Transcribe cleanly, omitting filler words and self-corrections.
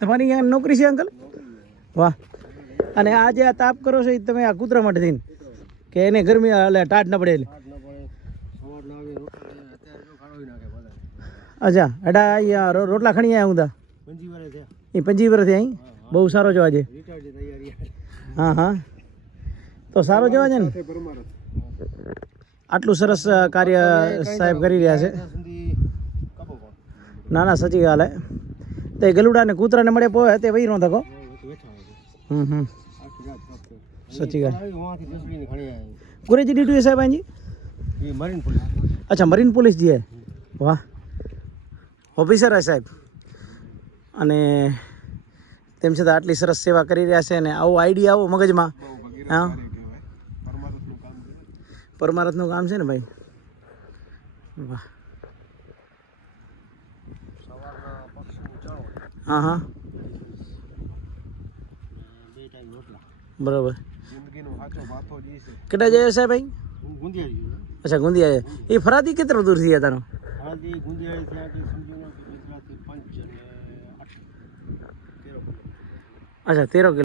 તમારી અહીંયા નોકરી છે અંકલ? વાહ. અને આ જે આ તાપ કરો છો એ તમે આ કૂતરા માટે થઈને કે એને ગરમી એટલે ટાટ ન પડે એટલે? અચ્છા એડા અહીંયા રોટલા ખણી આવ્યા હું તા એ 25 વર્ષથી અહીં બહુ સારો જો આજે. હા હા તો સારો જોવા છે ને. આટલું સરસ કાર્ય સાહેબ કરી રહ્યા છે. ના ના સચી ગાલ હે. તો એ ગલુડા ને કૂતરા ને મળે પોવે તે વહી ન થકો. સચી ગાલ. પૂરે जी ड्यूटी है साहब जी? ये मरीन पुलिस. अच्छा मरीन पुलिस जी है. वाह ઓફિસર હે સાહેબ. અને તેમ છતાં આટલી સરસ સેવા કરી રહ્યા છે ને આવો આઈડિયા આવો મગજમાં. હા પરમારથનું કામ છે ને ભાઈ. વાહ. હા હા બરાબર. કેટલા જાય સાહેબ ભાઈ? અચ્છા ગુંદિયા. એ ફરાદી કેટલું દૂર થી હતા? અચ્છા 13 કિલો.